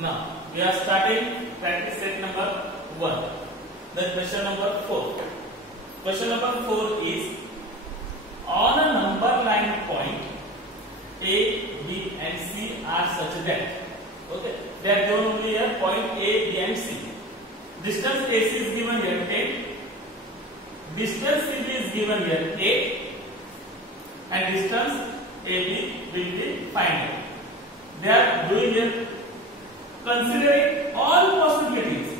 Now we are starting practice set number 1. Then question number 4. Question number 4 is on a number line point A, B and C are such that they are given only here point A, B and C. Distance AC is given here 10. Distance CB is given here 8 and distance AB will be find. They are doing here considering all possibilities.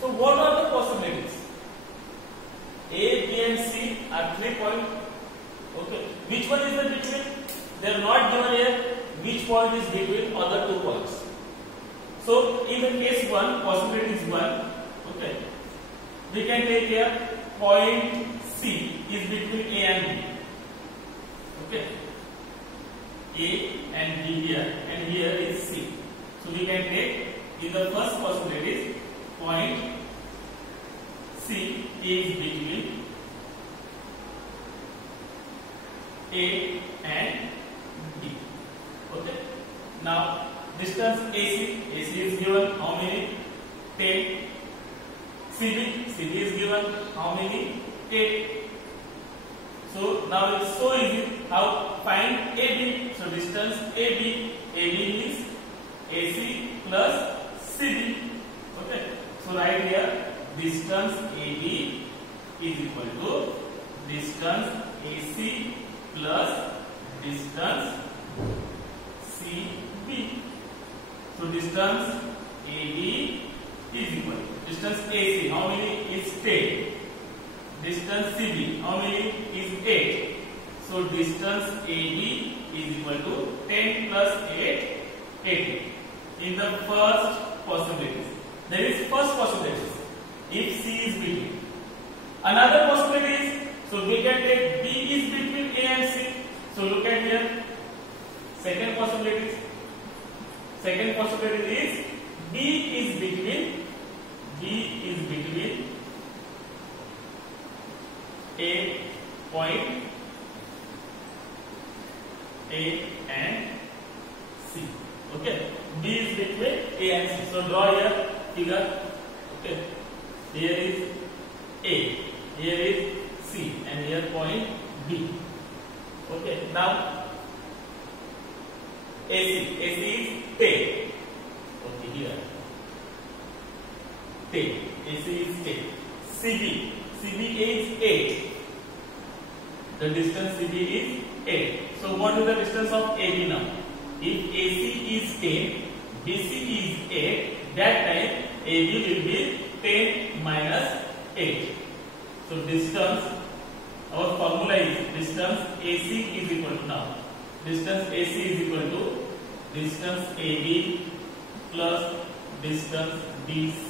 So what are the possibilities? A, B and C are 3 points. Which one is the between? They are not given here. Which point is between other 2 points? So in the case 1, possibility is 1. We can take here point C is between A and B. A and B here, and here is C. So we can take in the first possibility point C is between A and B. Now distance AC is given how many? 10. CB is given how many? 8. So now it's so easy. How find AB? So distance AB means AC plus CB. So right here distance AB is equal to distance AC plus distance CB. So distance AB is equal to distance AC how many is 10. Distance CB how many is 8. So distance AB is equal to 10 plus 8, 80. In the first possibility, there is first possibility if C is between. Another possibility is, so we can take B is between A and C. So look at here. Second possibility is B is between A point A and C. B is between A and C. So draw here figure. Here is A, here is C, and here point B. Now AC is 10. Here 10. AC is 10. CB is 8. The distance CB is 8. So what is the distance of AB now? If AC is 10, BC is 8, that time AB will be 10 minus 8. So distance, our formula is distance AC is equal to now. Distance AC is equal to distance AB plus distance BC.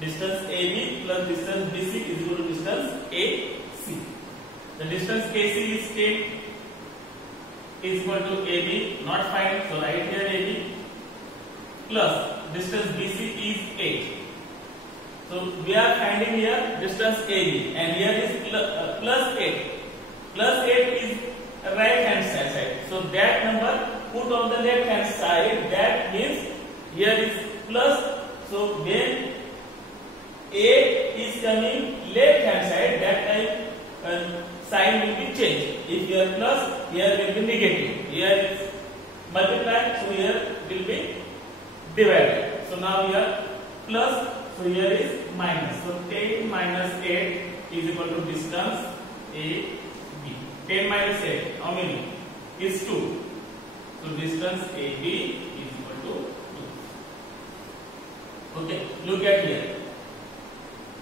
Distance AB plus distance BC is equal to distance AC. The distance AC is 10 is equal to AB, not find, so write here AB plus distance BC is 8. So we are finding here distance AB and here is plus 8. Plus 8 is right hand side. So that number put on the left hand side, that means here is plus. So when 8 is coming left hand side, that time sign will be changed. If here plus, here will be negative. Here is multiply, so here will be divided. So now here plus, so here is minus. So 10 minus 8 is equal to distance AB. 10 minus 8, how many? Is 2. So distance AB is equal to 2. Look at here.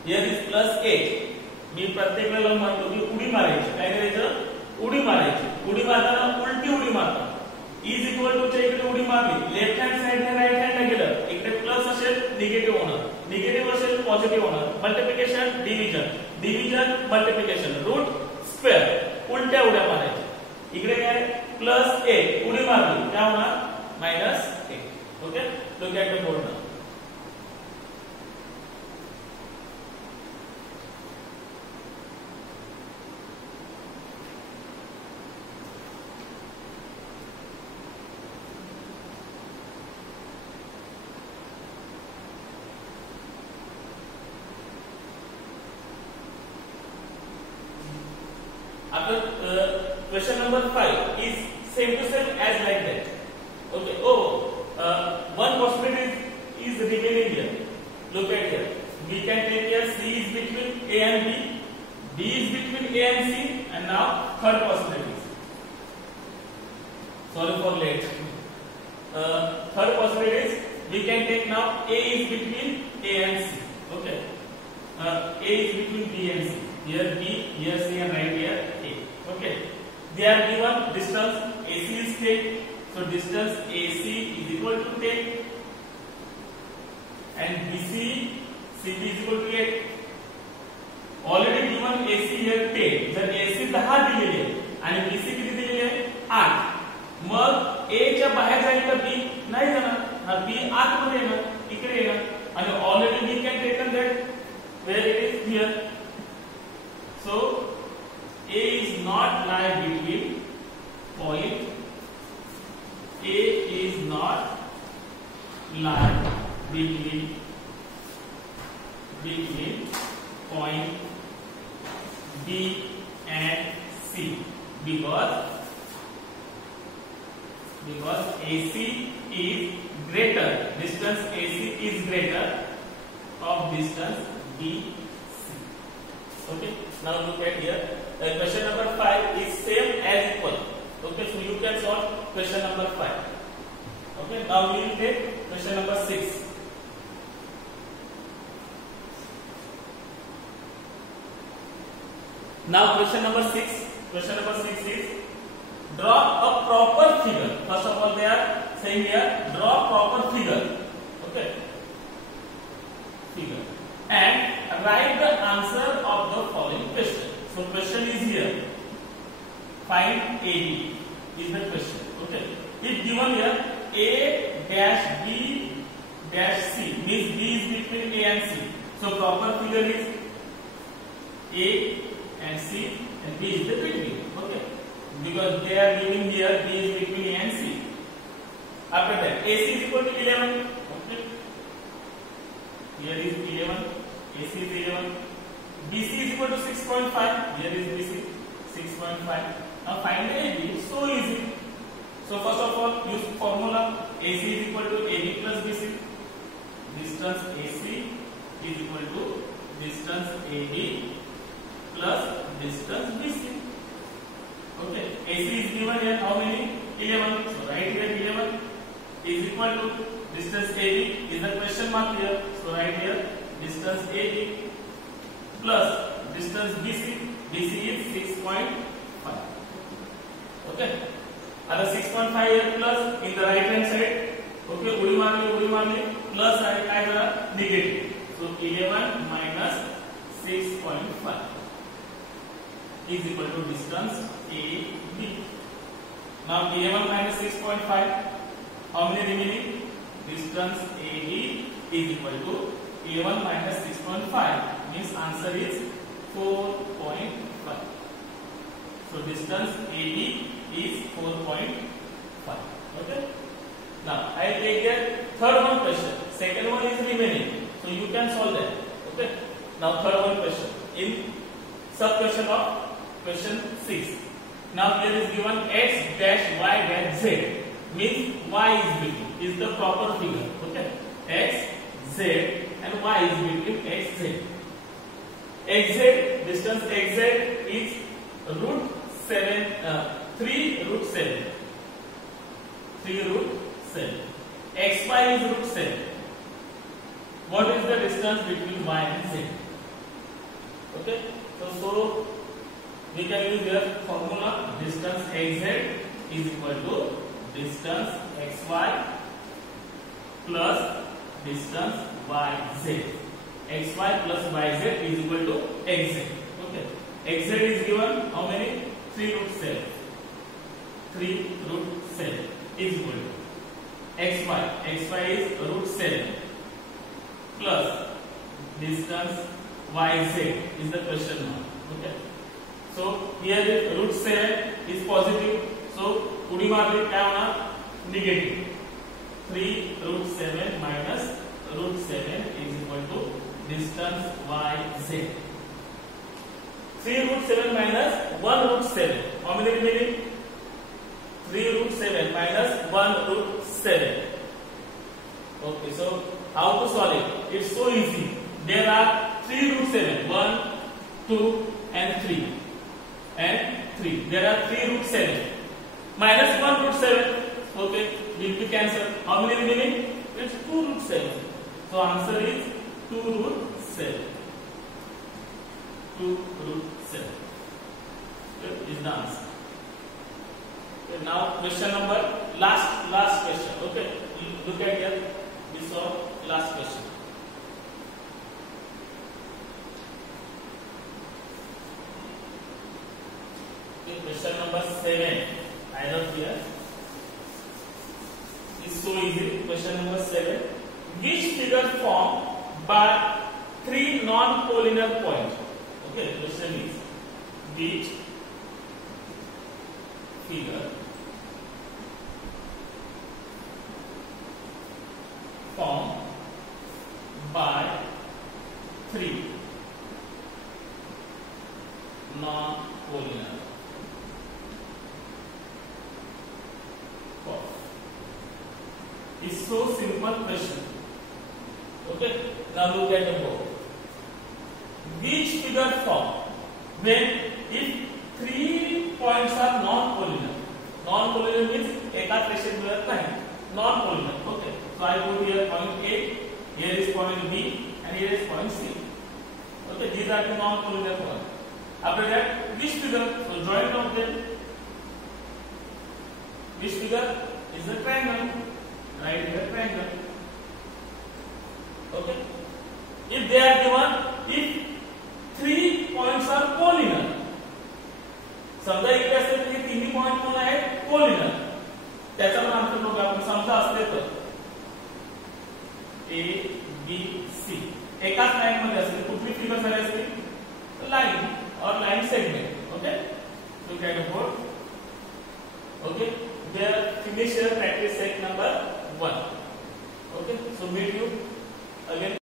Here is plus 8. मी प्रत्येक वेळेला म्हणतो की उडी मारायची. काय करायचं? उडी मारायची. उडी मारताना उलटी उडी मारता. इज इक्वल टू च्या इकडे उडी मारली, लेफ्ट हँड साइड ने राइट हँड ला गेलं, इकडे प्लस असेल निगेटिव्ह होणार, निगेटिव्ह असेल पॉझिटिव्ह होणार. Multiplication division multiplication root square उलट्या उड्या मारायच्या. इकडे काय प्लस 8 उडी मारली, काय होणार? Minus 8. Look at the board now. After question number 5 is same to same as like that. Okay. One possibility is remaining here. Look at here. We can take here C is between A and B is between A and C, and now third possibility. Sorry for late. Third possibility is we can take now A is between A and C. Okay. A is between B and C. Here B, here C, and right here A. Okay. They are given distance AC is 10. So distance AC is equal to 10, and BC CB is equal to 8. Already given AC here 10. जर AC 10 दिलेली आहे आणि BC किती दिलेली आहे 8. मग A च्या बाहेर जाईल का B नाही जाणार. हा B आत मध्ये येणार, इकडे येणार, आणि already we can taken that where it is here. So A is not lie between point. A is not lie between point B and C because AC is greater, distance AC is greater of distance BC. Okay, now look at here. Question number 5 is same as equal. Okay, so you can solve question number 5. Okay, now we will take question number 6. Now question number 6. Question number 6 is draw a proper figure. First of all, they are saying here draw proper figure. Okay, figure, and write the answer of the following question. So question is here. Find AB is the question. Okay. If given here A dash B dash C means B is between A and C. So proper figure is A and C and B is the between. Okay. Because they are giving here B is between A and C. After that AC is equal to 11. Okay. Here is 11. AC is 11. BC is equal to 6.5. Here is BC 6.5. Now find AB. So easy. So first of all, use formula. AC is equal to AB plus BC. Distance AC is equal to distance AB plus distance BC. Okay. AC is given here how many? 11. So write here 11 is equal to distance AB is the question mark here. So write here distance AB plus distance BC. BC is 6.5. Okay. Other 6.5 here plus in the right hand side. Okay. उडी मारली plus आहे काय करा negative. So 11 minus 6.5 is equal to distance AB. Now 11 minus 6.5. How many remaining? Distance AB is equal to 11 minus 6.5 means answer is 4.5. So distance AB is 4.5. Okay. Now I take the third one question. Second one is remaining. So you can solve that. Okay. Now third one question in sub question of question 6. Now here is given x dash y dash z means y is between is the proper figure. Okay. X, z and y is between x, z. Xz distance xz is root 7 3 root 7. 3 root 7. Xy is root 7. What is the distance between y and z? Okay. So we can use their formula. Distance xz is equal to distance xy plus distance yz. Xy plus yz is equal to xz. Okay. Xz is given how many? 3 root 7. 3 root 7 is equal to xy. Xy is root 7 plus distance yz is the question mark. Okay. So here is root 7 is positive. So उडी मारली क्या होना? Negative. 3 root 7 minus root 7 is equal to distance yz. 3 root 7 minus 1 root 7. How many remaining? 3 root 7 minus 1 root 7. Okay, so how to solve it? It's so easy. There are 3 root 7. 1, 2 and 3. And 3. There are 3 root 7. Minus 1 root 7. Okay, will be cancelled. How many remaining? It's 2 root 7. So answer is 2 root 7. 2 root 7. That is the answer. Okay, now question number last question. Okay, look at here. We saw last question. Okay, question number 7. I have here. It's so easy. Question number 7. Which figure formed by 3 non-collinear points? Okay, question is which figure formed by 3 non-collinear points? It's so simple question. Okay, now look at the board. Which figure form when if 3 points are non-collinear? Non-collinear means एकाच रेषेत मिळत नाही. Non-collinear. Okay, so I put here point A, here is point B, and here is point C. Okay, these are the non-collinear points. After that, which figure? So joint of them. Which figure is the triangle? Right here, triangle. Okay, if they are given, if 3 points are collinear, समजा इकडे असेल तर हे तिन्ही point कोण आहेत? कोलिनर. त्याचा पण अर्थ बघा आपण. समजा असते तर A B C एकाच लाईन मध्ये असेल, कुठली फिगर झाली असते? लाईन और line segment. Okay, look at the board. Okay, there finish your practice set number 1. Okay, so meet you again